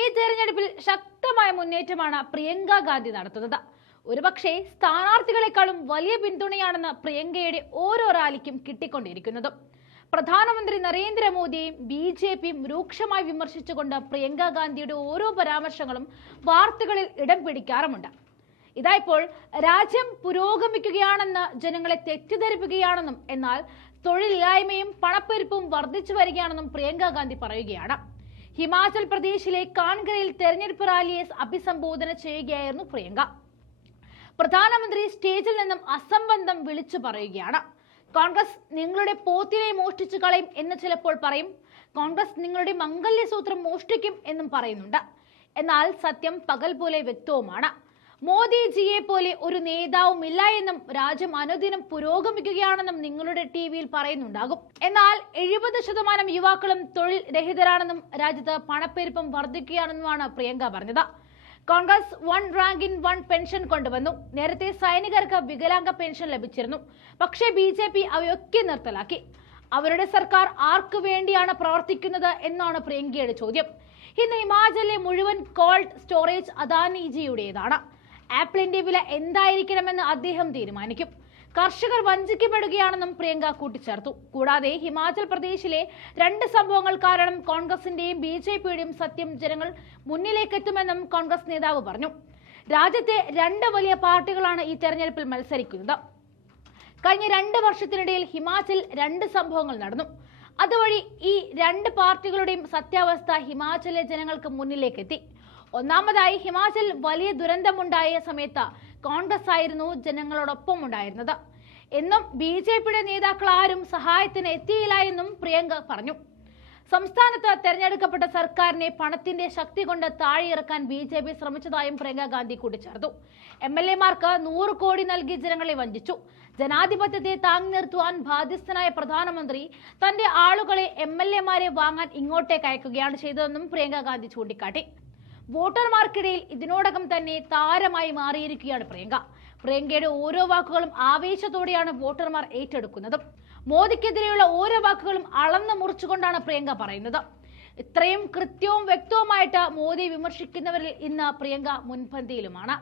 ഈ തെരഞ്ഞെടുപ്പിൽ ശക്തമായ മുന്നേറ്റമാണ് പ്രിയങ്ക ഗാന്ധി നടത്തുന്നത്. ഒരുപക്ഷെ സ്ഥാനാർത്ഥികളെക്കാളും വലിയ പിന്തുണയാണെന്ന് പ്രിയങ്കയുടെ ഓരോ റാലിക്കും കിട്ടിക്കൊണ്ടിരിക്കുന്നത്. പ്രധാനമന്ത്രി നരേന്ദ്രമോദിയെയും ബി ജെ പിയും രൂക്ഷമായി വിമർശിച്ചുകൊണ്ട് പ്രിയങ്ക ഗാന്ധിയുടെ ഓരോ പരാമർശങ്ങളും വാർത്തകളിൽ ഇടം പിടിക്കാറുമുണ്ട്. ഇതായപ്പോൾ രാജ്യം പുരോഗമിക്കുകയാണെന്ന് ജനങ്ങളെ തെറ്റിദ്ധരിപ്പിക്കുകയാണെന്നും എന്നാൽ തൊഴിലില്ലായ്മയും പണപ്പെരുപ്പും വർദ്ധിച്ചു വരികയാണെന്നും പ്രിയങ്ക ഗാന്ധി പറയുകയാണ്. ഹിമാചൽ പ്രദേശിലെ കാൺഗ്രയിൽ തെരഞ്ഞെടുപ്പ് റാലിയെ അഭിസംബോധന ചെയ്യുകയായിരുന്നു പ്രിയങ്ക. പ്രധാനമന്ത്രി സ്റ്റേജിൽ നിന്നും അസംബന്ധം വിളിച്ചു പറയുകയാണ്. കോൺഗ്രസ് നിങ്ങളുടെ പോത്തിനെ മോഷ്ടിച്ചു കളയും എന്ന് ചിലപ്പോൾ പറയും. കോൺഗ്രസ് നിങ്ങളുടെ മംഗല്യസൂത്രം മോഷ്ടിക്കും എന്നും പറയുന്നുണ്ട്. എന്നാൽ സത്യം പകൽ പോലെ വ്യക്തവുമാണ്. മോദിജിയെ പോലെ ഒരു നേതാവും ഇല്ല എന്നും രാജ്യം അനുദിനം പുരോഗമിക്കുകയാണെന്നും നിങ്ങളുടെ ടി വിയിൽ പറയുന്നുണ്ടാകും. എന്നാൽ എഴുപത് ശതമാനം യുവാക്കളും തൊഴിൽ രഹിതരാണെന്നും രാജ്യത്ത് പണപ്പെരുപ്പം വർദ്ധിക്കുകയാണെന്നുമാണ് പ്രിയങ്ക പറഞ്ഞത്. Congress one rank in one pension കൊണ്ടുവന്നു. നേരത്തെ സൈനികർക്ക് വികലാംഗ പെൻഷൻ ലഭിച്ചിരുന്നു. പക്ഷേ ബി ജെ പി അവയൊക്കെ നിർത്തലാക്കി. അവരുടെ സർക്കാർ ആർക്കു വേണ്ടിയാണ് പ്രവർത്തിക്കുന്നത് എന്നാണ് പ്രിയങ്കയുടെ ചോദ്യം. ഇന്ന് ഹിമാചലിലെ മുഴുവൻ കോൾഡ് സ്റ്റോറേജ് അദാനിജിയുടേതാണ്. ആപ്പിളിന്റെ വില എന്തായിരിക്കണമെന്ന് അദ്ദേഹം തീരുമാനിക്കും. കർഷകർ വഞ്ചിക്കപ്പെടുകയാണെന്നും പ്രിയങ്ക കൂട്ടിച്ചേർത്തു. കൂടാതെ ഹിമാചൽ പ്രദേശിലെ രണ്ട് സംഭവങ്ങൾ കാരണം കോൺഗ്രസിന്റെയും ബി ജെ പിയുടെയും സത്യം ജനങ്ങൾ മുന്നിലേക്കെത്തുമെന്നും കോൺഗ്രസ് നേതാവ് പറഞ്ഞു. രാജ്യത്തെ രണ്ട് വലിയ പാർട്ടികളാണ് ഈ തെരഞ്ഞെടുപ്പിൽ മത്സരിക്കുന്നത്. കഴിഞ്ഞ രണ്ട് വർഷത്തിനിടയിൽ ഹിമാചൽ രണ്ട് സംഭവങ്ങൾ നടന്നു. അതുവഴി ഈ രണ്ട് പാർട്ടികളുടെയും സത്യാവസ്ഥ ഹിമാചലിലെ ജനങ്ങൾക്ക് മുന്നിലേക്കെത്തി. ഒന്നാമതായി ഹിമാചൽ വലിയ ദുരന്തമുണ്ടായ സമയത്ത് കോൺഗ്രസ് ആയിരുന്നു ജനങ്ങളോടൊപ്പം ഉണ്ടായിരുന്നത് എന്നും ബി ജെ പിയുടെ നേതാക്കൾ ആരും സഹായത്തിന് എത്തിയില്ല എന്നും പ്രിയങ്ക പറഞ്ഞു. സംസ്ഥാനത്ത് തെരഞ്ഞെടുക്കപ്പെട്ട സർക്കാരിനെ പണത്തിന്റെ ശക്തി കൊണ്ട് താഴെയിറക്കാൻ ബി ജെ പി ശ്രമിച്ചതായും പ്രിയങ്ക ഗാന്ധി കൂട്ടിച്ചേർത്തു. എം എൽ എമാർക്ക് നൂറ് കോടി നൽകി ജനങ്ങളെ വഞ്ചിച്ചു. ജനാധിപത്യത്തെ താങ്ങി നിർത്തുവാൻ ബാധ്യസ്ഥനായ പ്രധാനമന്ത്രി തന്റെ ആളുകളെ എം എൽ എമാരെ വാങ്ങാൻ ഇങ്ങോട്ടേക്ക് അയക്കുകയാണ് ചെയ്തതെന്നും പ്രിയങ്ക ഗാന്ധി ചൂണ്ടിക്കാട്ടി. വോട്ടർമാർക്കിടയിൽ ഇതിനോടകം തന്നെ താരമായി മാറിയിരിക്കുകയാണ് പ്രിയങ്ക. പ്രിയങ്കയുടെ ഓരോ വാക്കുകളും ആവേശത്തോടെയാണ് വോട്ടർമാർ ഏറ്റെടുക്കുന്നത്. മോദിക്കെതിരെയുള്ള ഓരോ വാക്കുകളും അളന്ന് മുറിച്ചുകൊണ്ടാണ് പ്രിയങ്ക പറയുന്നത്. ഇത്രയും കൃത്യവും വ്യക്തവുമായിട്ട് മോദി വിമർശിക്കുന്നവരിൽ ഇന്ന് പ്രിയങ്ക മുൻപന്തിയിലുമാണ്.